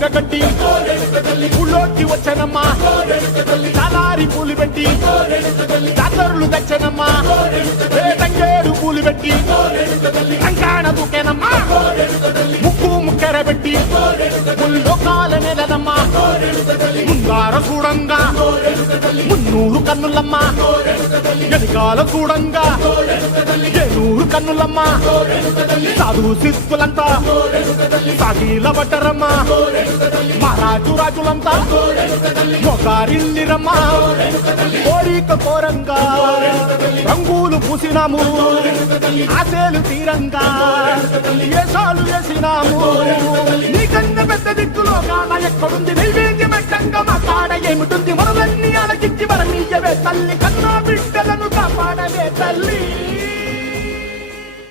చీర కట్టి ఊళ్ళోకి వచ్చనమ్మా చాలారి పూలు పెట్టి జాతరులు తెచ్చనమ్మా తంగేడు పూలు పెట్టి కంకాణ దూకేనమ్మా ముక్కు ముక్కెర పెట్టి ముల్లోకాల నెలనమ్మా ముంగార చూడంగా మున్నూరు కన్నులమ్మా వెనకాల చూడంగా ఏనూరు కన్నులమ్మా సాధు శిస్తులంతా సాగిల పడ్డరమ్మా మహారాజు రాజులంతా మొగారిల్లిరమ్మా కోరిక కోరంగా రంగులు పూసినాము ఆశలు తీరంగా ఏసాలు వేసినాము నీకన్నా పెద్ద దిక్కులో కాన ఎక్కడుంది నైవేద్యం ఎట్టంగా మా కాడ ఏమిటుంది మనలన్నీ అలకిచ్చి వరమీయవే తల్లి కన్నా బిడ్డలను కాపాడవే తల్లి